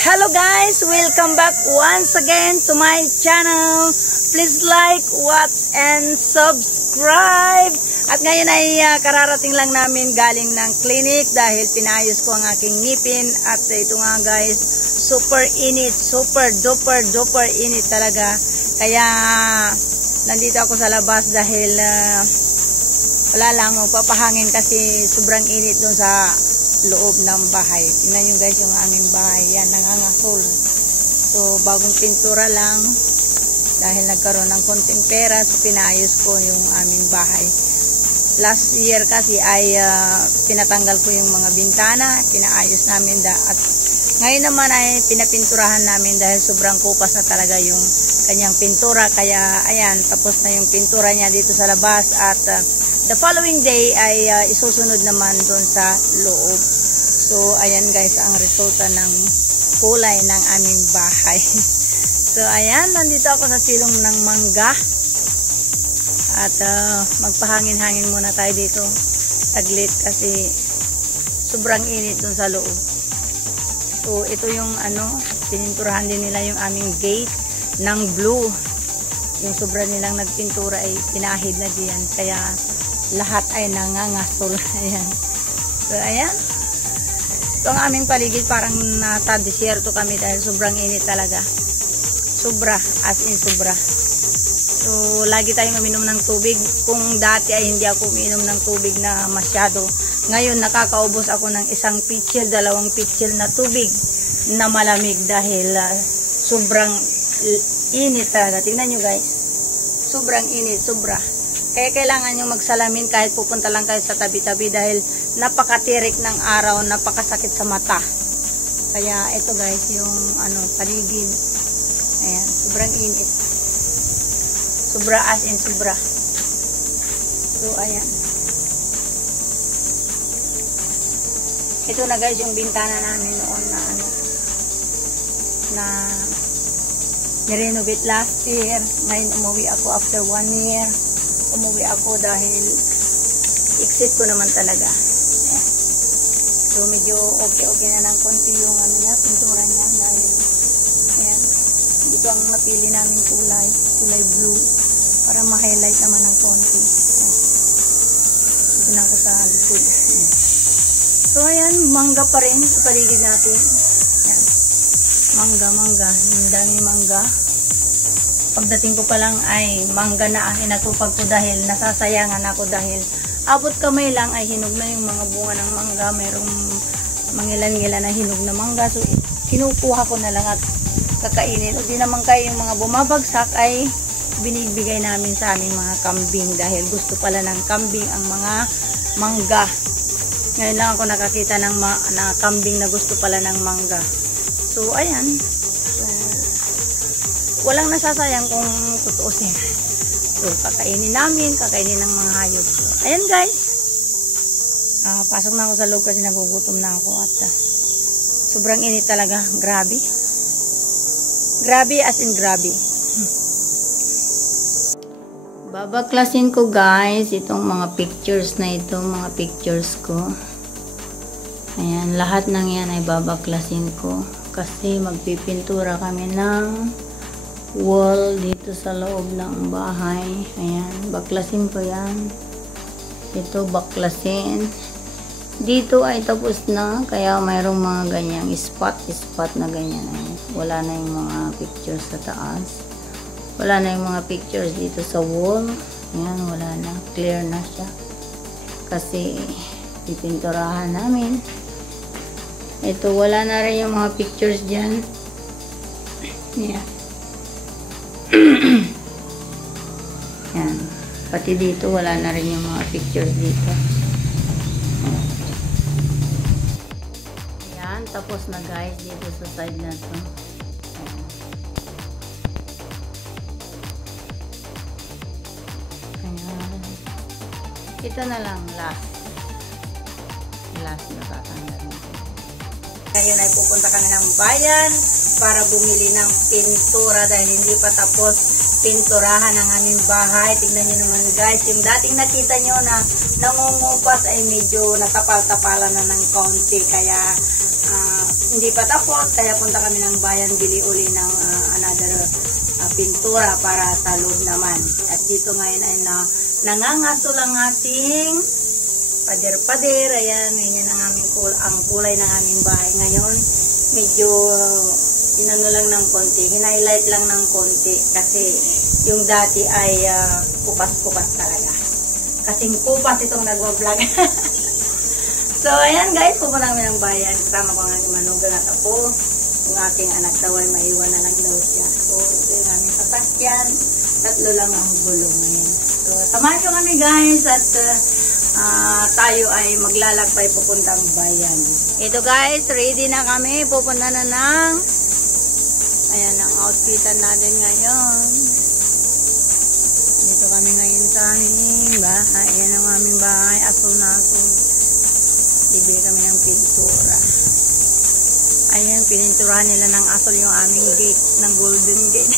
Hello guys, welcome back once again to my channel. Please like, watch, and subscribe. At ngayon ay kararating lang namin galing ng clinic dahil pinayos ko ang aking ngipin. At ito nga guys, super init, super duper init talaga. Kaya nandito ako sa labas dahil wala lang, magpapahangin kasi sobrang init doon sa loob ng bahay. Tingnan nyo guys yung aming bahay. Yan, nangangasol. So, bagong pintura lang. Dahil nagkaroon ng konting pera, so pinayos ko yung aming bahay. Last year kasi ay pinatanggal ko yung mga bintana. Pinaayos namin. At ngayon naman ay pinapinturahan namin dahil sobrang kupas na talaga yung kanyang pintura. Kaya, ayan, tapos na yung pintura niya dito sa labas. At the following day ay isusunod naman doon sa loob. So, ayan guys, ang resulta ng kulay ng aming bahay. So, ayan, nandito ako sa silong ng mangga. At magpahangin-hangin muna tayo dito. Saglit kasi sobrang init doon sa loob. So, ito yung pininturahan din nila yung aming gate ng blue. Yung sobra nilang nagpintura ay pinahid na diyan. Kaya lahat ay nangangasol. Ayan. So, ayan. So, ang aming paligid parang nasa desierto kami dahil sobrang init talaga. Sobra, as in sobra. So, lagi tayong uminom ng tubig. Kung dati ay hindi ako uminom ng tubig na masyado. Ngayon, nakakaubos ako ng isang pitsil, 2 pitsil na tubig na malamig dahil sobrang init talaga. Tingnan nyo guys. Sobrang init, sobra. Kaya kailangan nyo magsalamin kahit pupunta lang kayo sa tabi-tabi dahil napakatirik ng araw, napakasakit sa mata. Kaya ito guys, yung paligid. Ayan, sobrang init. Sobra as in sobra. So, ayan. Ito na guys, yung bintana namin noon na nirenovate last year. Ngayon umuwi ako after 1 year. Umuwi ako dahil exit ko naman talaga. Ayan. So, medyo okay na ng konti yung pintura niya dahil ayan, dito ang napili namin kulay blue para ma-highlight naman ng konti. Ayan. Dito na ako sa likod. Ayan. So, ayan, mangga pa rin sa paligid natin. Ayan. Mangga. Yung daming mangga. Pagdating ko pa lang ay mangga na ang inatupag ko dahil nasasayangan ako dahil abot kamay lang ay hinog na yung mga bunga ng mangga. Mayroong mangilan-ngilan na hinog na mangga. So, kinukuha ko na lang at kakainin. O di naman kayo yung mga bumabagsak ay binibigay namin sa aming mga kambing dahil gusto pala ng kambing ang mga mangga. Ngayon lang ako nakakita ng kambing na gusto pala ng mangga. So, ayan. So, walang nasasayang kung tutuusin. So, kakainin ng mga hayop. So, ayan guys. Pasok na ako sa loob kasi nagugutom na ako at sobrang init talaga. Grabe. Grabe as in grabe. Babaklasin ko guys itong mga pictures na ito. Mga pictures ko. Ayan. Lahat ng yan ay babaklasin ko. Kasi magpipintura kami ng wall dito sa loob ng bahay. Ayan, baklasin ko yan. Ito, baklasin. Dito ay tapos na, kaya mayroong mga ganyang spot na ganyan. Ayan. Wala na yung mga pictures sa taas. Wala na yung mga pictures dito sa wall. Ayan, wala na. Clear na siya. Kasi pipinturahan namin. Ito, wala na rin yung mga pictures dyan. Ayan. Yan. Pati dito wala na rin yung mga pictures dito. Ayan. Tapos na guys dito sa side na to. Ayan. Ito na lang last na tatanggal. Ngayon ay pupunta kami ng bayan para bumili ng pintura dahil hindi pa tapos pinturahan ang aming bahay. Tingnan nyo naman guys, yung dating nakita nyo na nangungupas ay medyo nakapal-tapalan na ng konti. Kaya hindi pa tapos, kaya punta kami ng bayan, bili uli ng another pintura para talog naman. At dito ngayon ay nangangaso lang ating pader-pader. Ayan, ganyan ang kulay ng aming bahay ngayon. Medyo inano lang ng konti, hinighlight lang ng konti kasi yung dati ay kupas-kupas talaga. Kasing kupas itong nagwa-vlog. So, ayan guys, pupunta kami ng bayan. Kasama ko ang aking manugang at ako. Yung aking anak daw ay maiwan na lang daw siya. So, ito yung aming sasakyan. 3 lang ang gulong ngayon. So, samahan nyo kami guys at tayo ay maglalakbay pupuntang bayan. Ito guys, ready na kami. Pupunta na ng ayan ang outfitan natin ngayon. Dito kami ngayon sa aming bahay. Ayan ang aming bahay. Asul na asul. Bibili kami ng pintura. Ayan, pininturahan nila ng asul yung aming gate, ng golden gate.